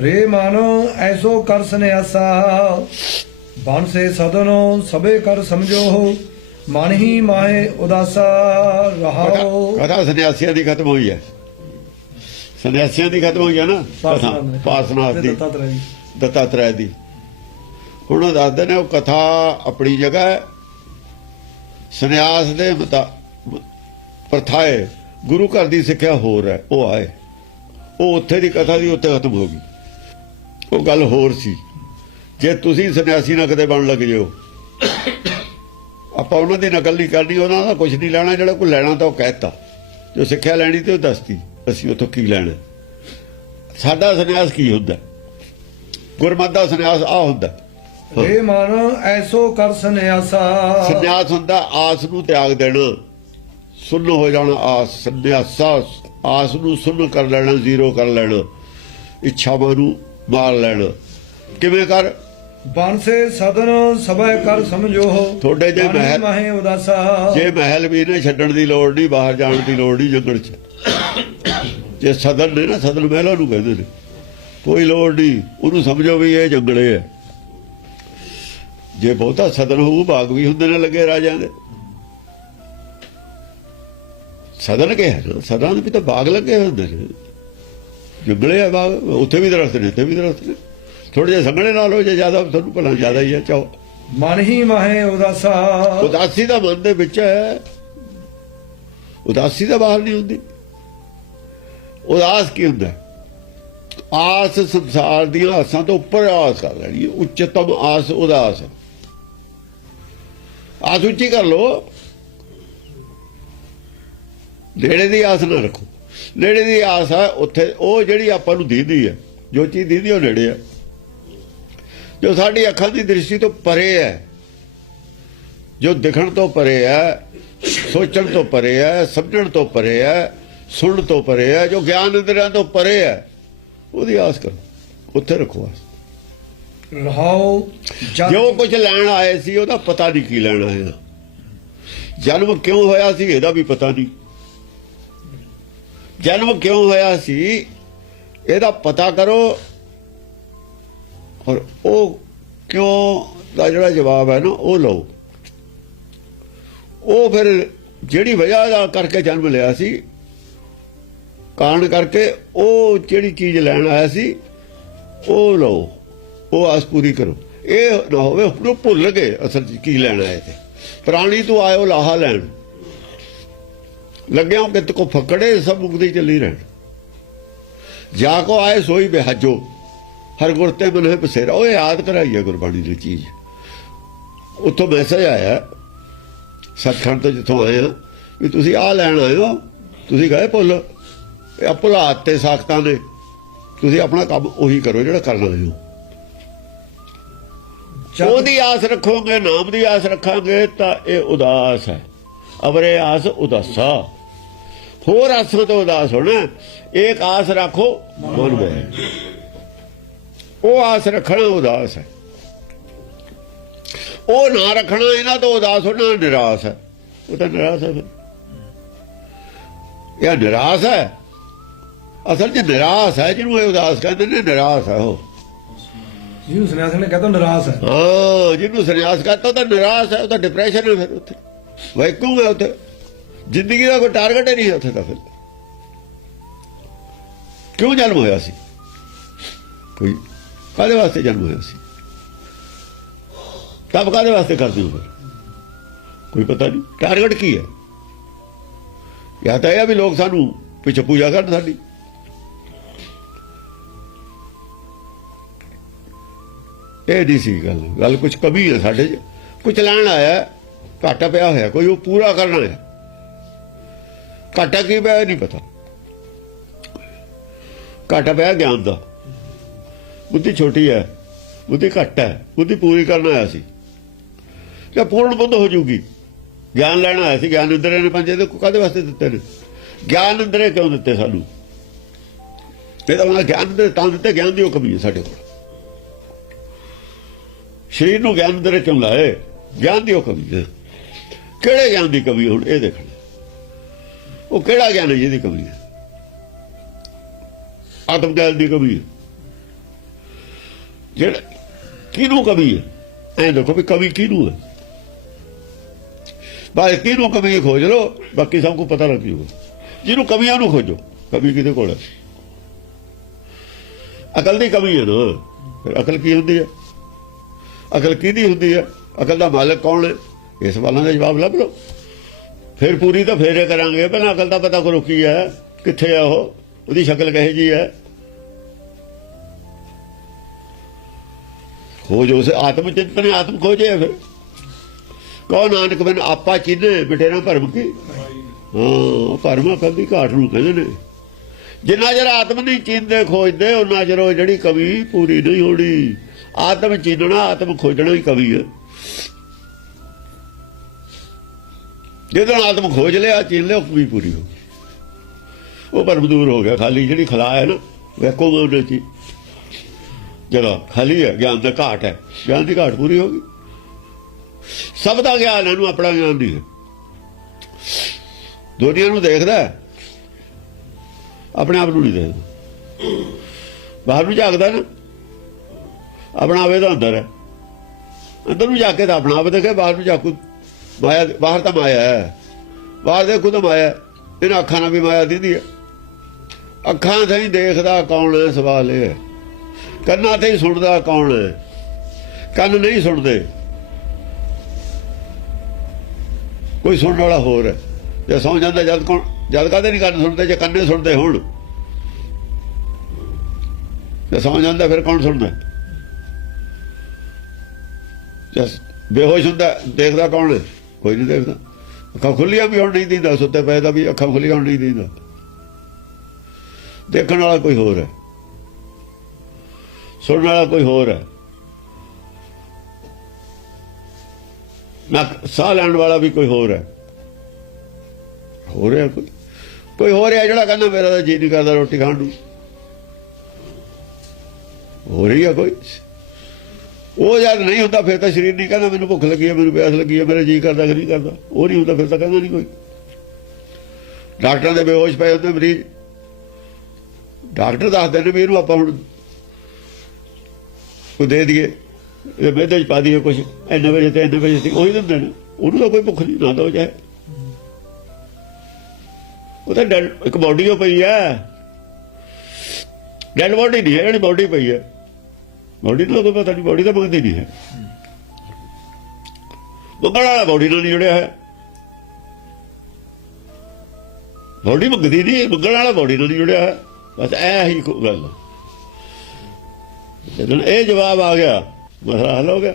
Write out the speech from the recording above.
ਰੇ ਮਨ ਐਸੋ ਕਰ ਸੰਿਆਸਾ ਬਨ ਸੇ ਸਦਨੋ ਸਭੇ ਕਰ ਸਮਝੋ। ਮਨ ਹੀ ਮਾਏ ਉਦਾਸਾ ਰਹਾਓ। ਕਥਾ ਸੰਨਿਆਸੀਆਂ ਦੀ ਖਤਮ ਹੋਈ ਹੈ। ਸੰਨਿਆਸੀਆਂ ਦੀ ਖਤਮ ਹੋਈ ਹੈ ਨਾ? ਕਥਾ ਪਾਸਨਾਥ ਦੀ। ਦਤਾਤਰੇಯ ਦੀ। ਦਤਾਤਰੇయ ਦੀ। ਹੁਣ ਉਹ ਦੱਸਦੇ ਨੇ ਉਹ ਕਥਾ ਆਪਣੀ ਜਗ੍ਹਾ ਹੈ। ਸੰਨਿਆਸ ਦੇ ਮਤਾ ਪ੍ਰਥਾਏ ਗੁਰੂ ਘਰ ਦੀ ਸਿੱਖਿਆ ਹੋਰ ਹੈ। ਉਹ ਆਏ। ਉਹ ਉੱਥੇ ਦੀ ਕਥਾ ਦੀ ਉੱਥੇ ਖਤਮ ਹੋ ਗਈ। ਉਹ ਗੱਲ ਹੋਰ ਸੀ। ਜੇ ਤੁਸੀਂ ਸੰਨਿਆਸੀ ਨਾ ਕਦੇ ਬਣ ਲੱਗ ਜਿਓ। ਆਪਾਂ ਉਹਨਾਂ ਦੀ ਨਕਲ ਨਹੀਂ ਕਰਨੀ ਉਹਨਾਂ ਦਾ ਕੁਝ ਨਹੀਂ ਲੈਣਾ ਜਿਹੜਾ ਕੋਈ ਲੈਣਾ ਤਾਂ ਉਹ ਕਹਿਤਾ। ਜੋ ਸਿੱਖਿਆ ਲੈਣੀ ਤੇ ਉਹ ਦੱਸਤੀ ਅਸੀਂ ਉੱਥੋਂ ਕੀ ਲੈਣਾ। ਸਾਡਾ ਸੰਨਿਆਸ ਕੀ ਹੁੰਦਾ? ਗੁਰਮਤਿ ਦਾ ਸੰਨਿਆਸ ਆ ਹੁੰਦਾ। ਰੇ ਮਨ ਐਸੋ ਕਰ ਸੰਿਆਸਾ ਸੰਨਿਆਸ ਹੁੰਦਾ ਆਸ ਨੂੰ ਤਿਆਗ ਦੇਣਾ। ਸੁੰਨ ਹੋ ਜਾਣਾ ਆਸ ਸੰਨਿਆਸਾ ਆਸ ਨੂੰ ਸੁੰਨ ਕਰ ਲੈਣਾ ਜ਼ੀਰੋ ਕਰ ਲੈਣਾ। ਇੱਛਾਵਾਂ ਨੂੰ ਮਾਰ ਲੈਣਾ। ਕਿਵੇਂ ਕਰ? ਬਨ ਸੇ ਸਦਨ ਸਭੇ ਕਰ ਸਮਝੋ। ਤੁਹਾਡੇ ਜੇ ਮਹਿਲ- ਮਾਹੇ ਉਦਾਸਾ। ਜੇ ਮਹਿਲ ਵੀ ਨੇ ਛੱਡਣ ਦੀ ਲੋੜ ਨਹੀਂ ਬਾਹਰ ਜਾਣ ਦੀ ਲੋੜ ਨਹੀਂ ਜੰਗਲ 'ਚ। ਜੇ ਸਦਨ ਨੇ ਨਾ ਸਦਨ ਮਹਿਲਾਂ ਨੂੰ ਕਹਿੰਦੇ ਨੇ। ਕੋਈ ਲੋੜ ਨਹੀਂ ਉਹਨੂੰ ਸਮਝੋ ਵੀ ਇਹ ਜੰਗਲੇ ਹੈ ਜੇ ਬਹੁਤਾ ਸਦਨ ਹੋਊ ਬਾਗ ਵੀ ਹੁੰਦੇ ਨੇ ਲੱਗੇ ਰਾਜਿਆਂ ਦੇ। ਸਦਨ ਕੇ ਹੈ ਨਾ, ਸਦਨ ਵੀ ਤਾਂ ਬਾਗ ਲੱਗੇ ਹੁੰਦੇ ਨੇ। ਜੰਗਲੇ ਆ ਬਾਗ ਉੱਥੇ ਵੀ ਦਰਖਤ ਨੇ ਇੱਥੇ ਵੀ ਦਰਖਤ ਨੇ। ਥੋੜੇ ਜਿਹਾ ਸੰਘਣੇ ਨਾਲ ਹੋ ਜੇ ਜ਼ਿਆਦਾ ਤੁਹਾਨੂੰ ਭਲਾ ਜ਼ਿਆਦਾ ਹੀ ਹੈ ਚਾਹੋ। ਮਨ ਹੀ ਮਾਹੇ ਉਦਾਸਾ। ਉਦਾਸੀ ਦਾ ਮਨ ਦੇ ਵਿੱਚ ਹੈ। ਉਦਾਸੀ ਦਾ ਬਾਹਰ ਨਹੀਂ ਹੁੰਦੀ। ਉਦਾਸ ਕੀ ਹੁੰਦਾ? ਆਸ ਸੰਸਾਰ ਦੀਆਂ ਆਸਾਂ ਤੋਂ ਉੱਪਰ ਆਸ ਕਰ ਲੈਣੀ। ਉੱਚਤਮ ਆਸ ਉਦਾਸ ਹੈ। ਆਸ ਉੱਚੀ ਕਰ ਲੋ ਨੇੜੇ ਦੀ ਆਸ ਨਾ ਰੱਖੋ। ਨੇੜੇ ਦੀ ਆਸ ਹੈ ਉੱਥੇ ਉਹ ਜਿਹੜੀ ਆਪਾਂ ਨੂੰ ਦੀਦੀ ਹੈ ਜੋ ਚੀਜ਼ ਦੀਦੀ ਉਹ ਨੇੜੇ ਹੈ ਜੋ ਸਾਡੀ ਅੱਖਾਂ ਦੀ ਦ੍ਰਿਸ਼ਟੀ ਤੋਂ ਪਰੇ ਹੈ ਜੋ ਦਿਖਣ ਤੋਂ ਪਰੇ ਹੈ ਸੋਚਣ ਤੋਂ ਪਰੇ ਹੈ ਸਮਝਣ ਤੋਂ ਪਰੇ ਹੈ ਸੁਣਨ ਤੋਂ ਪਰੇ ਹੈ ਜੋ ਗਿਆਨ ਇੰਦਰੀਆਂ ਤੋਂ ਪਰੇ ਹੈ ਉਹਦੀ ਆਸ ਕਰੋ ਉੱਥੇ ਰੱਖੋ ਆਸ। ਰਹਾਓ ਜੋ ਕੁਝ ਲੈਣ ਆਏ ਸੀ ਉਹਦਾ ਪਤਾ ਨਹੀਂ ਕੀ ਲੈਣ ਆਇਆ ਜਨਮ ਕਿਉਂ ਹੋਇਆ ਸੀ ਇਹਦਾ ਵੀ ਪਤਾ ਨਹੀਂ। ਜਨਮ ਕਿਉਂ ਹੋਇਆ ਸੀ? ਇਹਦਾ ਪਤਾ ਕਰੋ। ਔਰ ਉਹ ਕਿਉਂ ਦਾ ਜਿਹੜਾ ਜਵਾਬ ਹੈ ਨਾ, ਉਹ ਲਓ। ਉਹ ਫਿਰ ਜਿਹੜੀ ਵਜ੍ਹਾ ਦਾ ਕਰਕੇ ਜਨਮ ਲਿਆ ਸੀ, ਕਾਰਨ ਕਰਕੇ ਉਹ ਜਿਹੜੀ ਚੀਜ਼ ਲੈਣ ਆਇਆ ਸੀ, ਉਹ ਲਓ। ਉਹ ਆਸ ਪੂਰੀ ਕਰੋ। ਇਹ ਨਾ ਹੋਵੇ ਹੁਣ ਭੁੱਲ ਗਏ ਅਸਲ 'ਚ ਕੀ ਲੈਣਾ ਹੈ ਤੇ। ਪ੍ਰਾਣੀ ਤੋਂ ਆਇਓ ਲਾਹਾ ਲੈਣ। ਲੱਗਿਆ ਕਿ ਕੋ ਫਕੜੇ ਸਭ ਮੁਕਦੀ ਚੱਲੀ ਰਹਿਣ। ਜਾ ਕੋ ਆਏ ਸੋਈ ਬਿਹਾਜੋ ਹਰ ਗੁਰ ਤੇ ਮਨ ਹੈ ਬਸੇਰਾ। ਉਹ ਯਾਦ ਕਰਾਈ ਹੈ ਗੁਰਬਾਣੀ ਦੀ ਚੀਜ਼। ਉੱਥੋਂ ਮੈਸੇਜ ਆਇਆ ਸੱਚਖੰਡ ਤੋਂ ਜਿੱਥੋਂ ਆਏ ਆ ਵੀ ਤੁਸੀਂ ਆ ਲੈਣ ਆਏ ਹੋ ਤੁਸੀਂ ਗਏ ਭੁੱਲ? ਇਹ ਭੁਲਾਤ ਤੇ ਸਾਖਤਾਂ ਨੇ। ਤੁਸੀਂ ਆਪਣਾ ਕੰਮ ਉਹੀ ਕਰੋ ਜਿਹੜਾ ਕਰਨਾ ਹੈ। ਜਦ ਉਹਦੀ ਆਸ ਰੱਖੋਗੇ ਨਾਮ ਦੀ ਆਸ ਰੱਖਾਂਗੇ ਤਾਂ ਇਹ ਉਦਾਸ ਹੈ। ਅਵਰੇ ਆਸ ਉਦਾਸਾ। ਹੋਰ ਆਸਾਂ ਤੋਂ ਉਦਾਸ ਹੋਣਾ ਇੱਕ ਆਸ ਰੱਖੋ ਮਨ ਵਿੱਚ ਉਹ ਆਸ ਰੱਖਣਾ ਉਦਾਸ ਹੈ। ਉਹ ਨਾ ਰੱਖਣਾ ਇਹਨਾਂ ਤੋਂ ਉਦਾਸ ਹੋਣਾ ਨਿਰਾਸ਼ ਹੈ। ਉਹ ਤਾਂ ਨਿਰਾਸ਼ ਹੈ ਇਹ ਨਿਰਾਸ਼ ਹੈ। ਅਸਲ 'ਚ ਨਿਰਾਸ਼ ਹੈ ਜਿਹਨੂੰ ਇਹ ਉਦਾਸ ਕਹਿੰਦੇ ਨੇ ਨਿਰਾਸ਼ ਹੈ ਉਹ। ਜਿਹਨੂੰ ਸੰਿਆਸੀ ਨੇ ਕਹਤਾ ਨਿਰਾਸ਼ ਹੈ। ਹਾਂ ਜਿਹਨੂੰ ਸੰਨਿਆਸ ਉਹ ਤਾਂ ਨਿਰਾਸ਼ ਹੈ ਉਹ ਤਾਂ ਡਿਪਰੈਸ਼ਨ ਹੈ ਫਿਰ ਉੱਥੇ। ਵੈਕੂਮ ਹੈ ਉੱਥੇ। ਜ਼ਿੰਦਗੀ ਦਾ ਕੋਈ ਟਾਰਗੇਟ ਹੀ ਨਹੀਂ ਹੈ ਉੱਥੇ ਤਾਂ ਫਿਰ। ਕਿਉਂ ਜਨਮ ਹੋਇਆ ਸੀ? ਕੋਈ ਕਾਹਦੇ ਵਾਸਤੇ ਜਨਮ ਹੋਇਆ ਸੀ? ਤਬ ਕਾਹਦੇ ਵਾਸਤੇ ਕਰਦੇ ਹੋ ਫਿਰ? ਕੋਈ ਪਤਾ ਨਹੀਂ ਟਾਰਗੇਟ ਕੀ ਹੈ? ਜਾਂ ਤਾਂ ਇਹ ਆ ਵੀ ਲੋਕ ਸਾਨੂੰ ਪਿੱਛੇ ਪੂਜਾ ਕਰਨ ਸਾਡੀ। ਇਹ ਨਹੀਂ ਸੀ ਗੱਲ। ਗੱਲ ਕੁਝ ਕਮੀ ਹੈ ਸਾਡੇ 'ਚ। ਕੁਝ ਲੈਣ ਆਇਆ ਹੈ, ਘਾਟਾ ਪਿਆ ਹੋਇਆ ਕੋਈ ਉਹ ਪੂਰਾ ਕਰਨਾ ਹੈ। ਘਾਟਾ ਕੀ ਪਿਆ ਇਹ ਨਹੀਂ ਪਤਾ। ਘਾਟਾ ਪਿਆ ਗਿਆਨ ਦਾ। ਬੁੱਧੀ ਛੋਟੀ ਹੈ, ਬੁੱਧੀ ਘੱਟ ਹੈ, ਬੁੱਧੀ ਪੂਰੀ ਕਰਨ ਆਇਆ ਸੀ। ਕਿ ਪੂਰਨ ਬੁੱਧ ਹੋ ਜੂਗੀ। ਗਿਆਨ ਲੈਣਾ ਆਇਆ ਸੀ, ਗਿਆਨ ਇੰਦਰੇ ਨੇ ਪੰਜੇ ਦੇ ਕਾਦੇ ਵਾਸਤੇ ਦਿੱਤੇ ਨੇ? ਗਿਆਨ ਇੰਦਰੇ ਕਿਉਂ ਦਿੱਤੇ ਸਾਨੂੰ? ਤੇ ਤਾਂ ਉਹਨਾਂ ਗਿਆਨ ਦੇ, ਤਾਂ ਦਿੱਤੇ ਗਿਆਨ ਦੀ ਉਹ ਕਮੀ ਹੈ ਸਾਡੇ ਕੋਲ। ਸਰੀਰ ਨੂੰ ਗਿਆਨ ਦੇ ਕਿਉਂ ਲਾਏ? ਗਿਆਨ ਦੀ ਉਹ ਕਮੀ ਹੈ। ਕਿਹੜੇ ਗਿਆਨ ਦੀ ਕਮੀ ਹੁਣ? ਇਹ ਦੇਖਣਾ। ਉਹ ਕਿਹੜਾ ਗਿਆਨ ਹੈ ਜਿਹਦੀ ਕਮੀ ਹੈ? ਆਤਮ ਗਿਆਨ ਦੀ ਕਮੀ ਹੈ। ਜਿਹੜਾ ਕਿਹਨੂੰ ਕਮੀ ਹੈ? ਐਂ ਦੇਖੋ ਵੀ ਕਮੀ ਕਿਹਨੂੰ ਹੈ? ਬਾਈ ਕਿਹਨੂੰ ਕਮੀ ਖੋਜ ਲਓ, ਬਾਕੀ ਸਭ ਨੂੰ ਪਤਾ ਲੱਗ ਜੂਗਾ। ਜਿਹਨੂੰ ਕਮੀਆਂ ਨੂੰ ਖੋਜੋ ਕਮੀ ਕਿਹਦੇ ਕੋਲ ਹੈ? ਅਕਲ ਦੀ ਕਮੀ ਹੈ ਨਾ। ਫਿਰ ਅਕਲ ਕੀ ਹੁੰਦੀ ਹੈ? ਅਕਲ ਕਿਹਦੀ ਹੁੰਦੀ ਹੈ? ਅਕਲ ਦਾ ਮਾਲਕ ਕੌਣ ਹੈ? ਇਸ ਸਵਾਲਾਂ ਦਾ ਜਵਾਬ ਲੱਭ ਲਓ। ਫਿਰ ਪੂਰੀ ਤਾਂ ਫੇਰੇ ਕਰਾਂਗੇ, ਪਹਿਲਾਂ ਅਕਲ ਦਾ ਪਤਾ ਕਰੋ ਕੀ ਹੈ, ਕਿੱਥੇ ਆ ਉਹ, ਉਹਦੀ ਸ਼ਕਲ ਕਹੇ ਜੀ ਹੈ। ਖੋਜ ਉਸ ਆਤਮ ਚਿੰਤਨ ਆਤਮ ਖੋਜੇ ਫਿਰ। ਕਹੋ ਨਾਨਕ ਬਿਨ ਆਪਾ ਚਿੰਨੇ ਬਟੇਰਾ ਭਰਮ ਕੀ? ਹਾਂ ਭਰਮ ਅਕਲ ਦੀ ਘਾਟ ਨੂੰ ਕਹਿੰਦੇ ਨੇ। ਜਿੰਨਾ ਚਿਰ ਆਤਮ ਨਹੀਂ ਚਿੰਦੇ ਖੋਜਦੇ ਉਹਨਾਂ ਚਿਰ ਉਹ ਜਿਹੜੀ ਕਵੀ ਪੂਰੀ ਨਹੀਂ ਹੋਣੀ। ਆਤਮ ਚੀਨਣਾ, ਆਤਮ ਖੋਜਣਾ ਹੀ ਕਵੀ ਹੈ। ਜਦੋਂ ਆਤਮ ਖੋਜ ਲਿਆ, ਚੀਨ ਲਿਆ ਵੀ ਪੂਰੀ ਹੋ ਗਈ। ਉਹ ਭਰਮ ਦੂਰ ਹੋ ਗਿਆ, ਖਾਲੀ ਜਿਹੜੀ ਖਲਾ ਹੈ ਨਾ, ਵੇਖੋ ਉਹਦੇ ਚ ਹੀ। ਜਗ੍ਹਾ ਖਾਲੀ ਹੈ, ਗਿਆਨ ਦਾ ਘਾਟ ਹੈ, ਗਿਆਨ ਦੀ ਘਾਟ ਪੂਰੀ ਹੋ ਗਈ। ਸਭ ਦਾ ਗਿਆਨ ਇਹਨੂੰ ਆਪਣਾ ਗਿਆਨ ਨਹੀਂ ਹੈ। ਦੁਨੀਆ ਨੂੰ ਦੇਖਦਾ ਆਪਣੇ ਆਪ ਨੂੰ ਨਹੀਂ ਦੇਖਦਾ। ਬਾਹਰ ਨੂੰ ਜਾਗਦਾ ਨਾ, ਆਪਣਾ ਆਵੇ ਤਾਂ ਅੰਦਰ ਹੈ। ਅੰਦਰ ਨੂੰ ਜਾ ਕੇ ਤਾਂ ਆਪਣਾ ਆਪ ਦੇਖੇ, ਬਾਹਰ ਨੂੰ ਝਾਕੂ ਮਾਇਆ ਬਾਹਰ ਤਾਂ ਮਾਇਆ ਹੈ। ਬਾਹਰ ਦੇ ਖੁਦ ਮਾਇਆ ਇਹਨਾਂ ਅੱਖਾਂ ਨਾਲ ਵੀ ਮਾਇਆ ਦਿੰਦੀ ਹੈ। ਅੱਖਾਂ ਤੇ ਦੇਖਦਾ ਕੌਣ ਹੈ, ਸਵਾਲ ਇਹ ਹੈ। ਕੰਨਾਂ ਤੇ ਸੁਣਦਾ ਕੌਣ ਹੈ। ਕੰਨ ਨਹੀਂ ਸੁਣਦੇ। ਕੋਈ ਸੁਣਨ ਵਾਲਾ ਹੋਰ ਹੈ। ਜੇ ਸੌ ਜਾਂਦਾ ਜਦ ਕੌਣ ਜਦ ਕਾਦੇ ਨਹੀਂ ਕੰਨ ਸੁਣਦੇ? ਜੇ ਕੰਨੇ ਸੁਣਦੇ ਹੋਣ। ਜੇ ਸੌ ਜਾਂਦਾ ਫਿਰ ਕੌਣ ਸੁਣਦਾ? ਜਸ ਬੇਹੋਸ਼ ਹੁੰਦਾ, ਦੇਖਦਾ ਕੌਣ ਹੈ? ਕੋਈ ਨਹੀਂ ਦੇਖਦਾ। ਅੱਖਾਂ ਖੁੱਲੀਆਂ ਵੀ ਹੋਣ ਨਹੀਂ ਦਿੰਦਾ, ਸੁੱਤੇ ਪਏ ਦਾ ਵੀ ਅੱਖਾਂ ਖੁੱਲੀਆਂ ਹੋਣ ਨਹੀਂ ਦਿੰਦਾ। ਦੇਖਣ ਵਾਲਾ ਕੋਈ ਹੋਰ ਹੈ। ਸੁਣਨ ਵਾਲਾ ਕੋਈ ਹੋਰ ਹੈ। ਨਾ, ਸਾਹ ਲੈਣ ਵਾਲਾ ਵੀ ਕੋਈ ਹੋਰ ਹੈ। ਹੋ ਰਿਹਾ ਕੋਈ ਕੋਈ ਹੋ ਰਿਹਾ ਜਿਹੜਾ ਕਹਿੰਦਾ ਮੇਰਾ ਤਾਂ ਜੀ ਨਹੀਂ ਕਰਦਾ ਰੋਟੀ ਖਾਣ ਨੂੰ। ਹੋ ਰਹੀ ਹੈ ਕੋਈ? ਉਹ ਜਦ ਨਹੀਂ ਹੁੰਦਾ ਫਿਰ ਤਾਂ ਸਰੀਰ ਨਹੀਂ ਕਹਿੰਦਾ ਮੈਨੂੰ ਭੁੱਖ ਲੱਗੀ ਹੈ, ਮੈਨੂੰ ਪਿਆਸ ਲੱਗੀ ਹੈ, ਮੇਰਾ ਜੀ ਕਰਦਾ ਕਿ ਨਹੀਂ ਕਰਦਾ। ਉਹ ਨਹੀਂ ਹੁੰਦਾ, ਫਿਰ ਤਾਂ ਕਹਿੰਦਾ ਨਹੀਂ ਕੋਈ। ਡਾਕਟਰਾਂ ਦੇ ਬੇਹੋਸ਼ ਪਏ ਹੁੰਦੇ ਮਰੀਜ਼। ਡਾਕਟਰ ਦੱਸਦੇ ਨੇ ਵੀ ਇਹਨੂੰ ਆਪਾਂ ਹੁਣ ਉਹ ਦੇ ਦਈਏ। ਇਹ ਮੈਦੇ ਚ ਪਾ ਦਈਏ ਕੁਝ ਇੰਨੇ ਵਜੇ ਤੇ ਇੰਨੇ ਵਜੇ ਸੀ ਉਹੀ ਦਿੰਦੇ ਨੇ। ਉਹਨੂੰ ਤਾਂ ਕੋਈ ਭੁੱਖ ਨਹੀਂ, ਨਾ ਦੋ ਚਾਹੇ। ਉਹ ਤਾਂ ਇੱਕ ਬੋਡੀ ਹੋ ਪਈ ਹੈ। ਡੈਡ ਬੋਡੀ ਨਹੀਂ ਹੈ, ਜਿਹੜੀ ਬੋਡੀ ਪਈ ਹੈ। ਬੋਡੀ ਨੂੰ ਤਾਂ ਪਤਾ ਨਹੀਂ ਬੋਡੀ ਤਾਂ ਮੰਗਦੀ ਨਹੀਂ ਹੈ। ਮੰਗਣ ਵਾਲਾ ਬੋਡੀ ਨਾਲ ਨਹੀਂ ਜੁੜਿਆ ਹੈ। ਬੋਡੀ ਮੰਗਦੀ ਨਹੀਂ ਮੰਗਣ ਵਾਲਾ ਬੋਡੀ ਨਾਲ ਨਹੀਂ ਜੁੜਿਆ ਹੈ। ਬਸ ਐ ਹੀ ਗੱਲ। ਜਦੋਂ ਇਹ ਜਵਾਬ ਆ ਗਿਆ, ਮਸਲਾ ਹੱਲ ਹੋ ਗਿਆ।